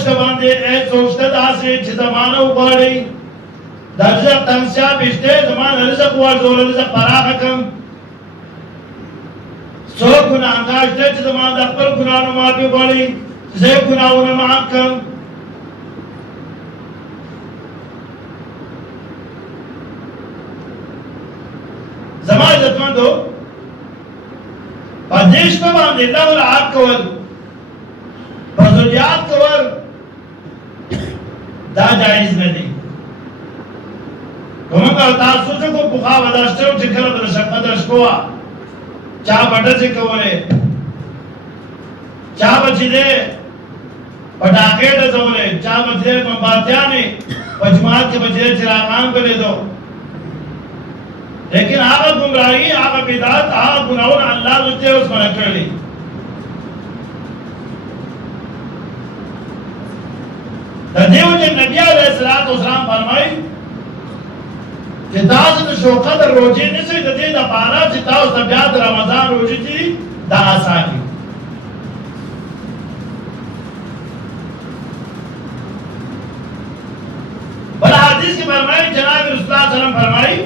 پشت باندې ای څوشته داسې چې زمانه وغواړي د رزق تنګسیا بشته زمانه رزق ورزول رزق پراخه کم څوک ګناهګار شته چې زمانه د خپل ګناهونو معافي وغواړي زه ګناهونه معاف کړم زمانه عزتمندو په دې شپه باندې الله ولعاب کول فضلیات کول دا جایز نه دي کومه تاسو څه کو په خوا وداشته چې کله د شپه د شپوا چا بټه چې کوله چا بچی دې پټاکې ته ځولې چا بچی مباتیانې پجماعت کې بچی چراغان کړي دو لیکن هغه گمراهي هغه بدعت هغه ګناونه الله دې اوس باندې کړلي د دیو جن نبی علیہ الصلوۃ والسلام فرمایي چې تاسو د شوکه د روزي نشئ د دې د پاره چې تاسو د بیا د رمضان روزي دي دا آساني بل حدیث کې فرمایي جناب رسول الله صلی الله علیه وسلم فرمایي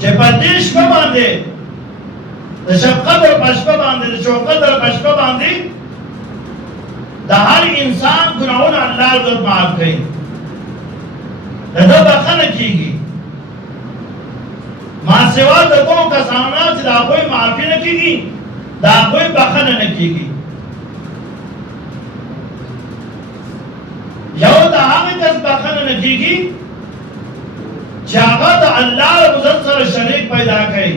چې په دې شپه باندې د شب قدر په شپه باندې د شوکه قدر په شپه باندې د هر انسان ګناهونه الله دې معاف کړي دا بخنه کیږي ما سوا د کوم کسانو چې دا کوئی معافي نه کیږي دا کوئی بخنه نه کیږي یو دا هغه کس بخنه نه کیږي چې هغه د الله عزت سره شریک پیدا کړي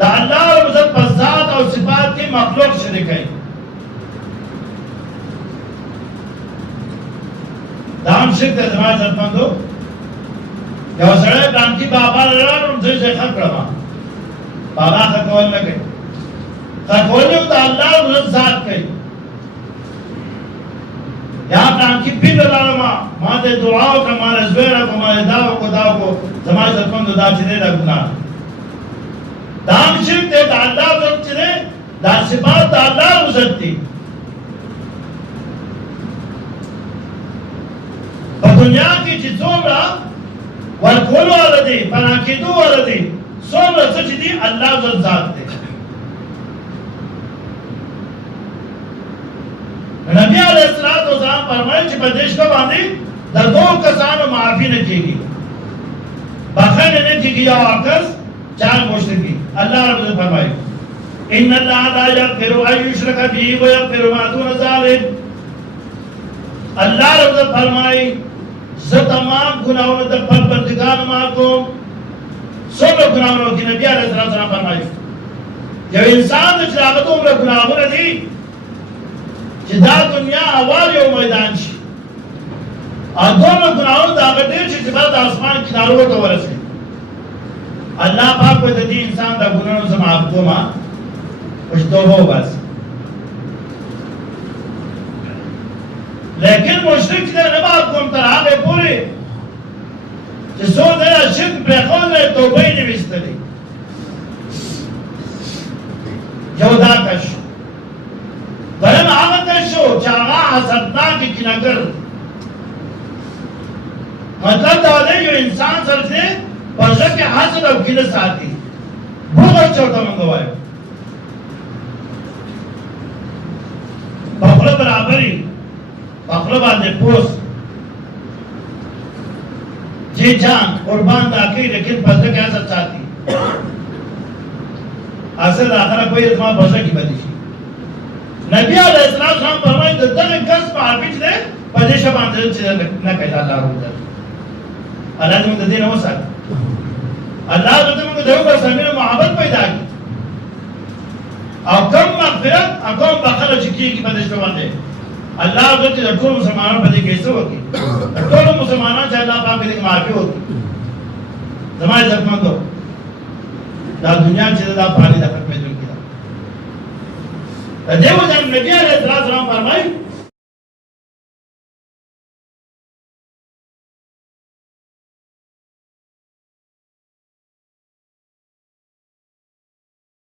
د الله عزت په ذات او صفات کې مخلوق شریک کړي دام شرک ته زما عزت مندو یو سره بانکی بابا لرم څه څه خبره بابا ته کول نه کوي کول یو د الله عزت ذات کوي یا بانکی پیر لرم ما ته دعا او کمال زویرا کومه داو کو زما عزت مندو دا چې نه لګنا دام شرک ته د الله عزت چې دا صفات د الله عزت دي په دنیا کې چې څومره ورکول ولدي پناکیدو ولدي څومره څه چې دي الله ذات دی نبی علیہ الصلوۃ والسلام فرمایي چې په دې شپه باندې د دوه کسانو معافي نه کیږي بخښنه نه کیږي او عکس چار مشرکی الله رب فرمایي ان الله لا یغفر ان یشرک به ویغفر ما دون ذلک الله رب فرمایي زه تمام ګناهونه د خپل بندګانو معاف کوم څومره ګناهونه کوي نبی علیه السلام فرمایي یو انسان چې هغه دومره ګناهونه دي چې دا دنیا اول یو میدان شي دومره ګناهونه دا هغه ډېر چې بعد آسمان کنارو ته ورسي الله پاک په دې انسان دا ګناهونه سم معاف کوما اوس توبه وباسي لیکن مشرک دې نه معاف کوم تر هغه پورې چې څو دې شرک په خپل توبه نه وستلې یو دا کښ بلم هغه کښو چې هغه حسدناک کینګر مطلب دا دی یو انسان سره دې پرځه کې حسد او کینه ساتي بغض چوټه مونږ وایو په خپل برابرۍ پخله باندې پوس جی جان قربان دا کوي لیکن پزده کې حسد ساتي اصل اخره کوئی اتما پزده کې بدی شي نبی علیہ السلام فرمایي د دغه کس په حافظ ده پدې شبان دې چې نه کوي الله روزه الله دې موږ دې نه وسات الله دې موږ دغه په سمینه محبت پیدا کړي او کوم مغفرت او کوم بخښنه چې کیږي پدې شبان ده الله دې د ټول مسلمانانو په دې کې څه وکړي ټول مسلمانانو چې الله پاک دې معافي وکړي زمای عزت مندو دا دنیا چې دا پانی د ختمېدو کې ده دیو جن نبی علیہ السلام فرمایي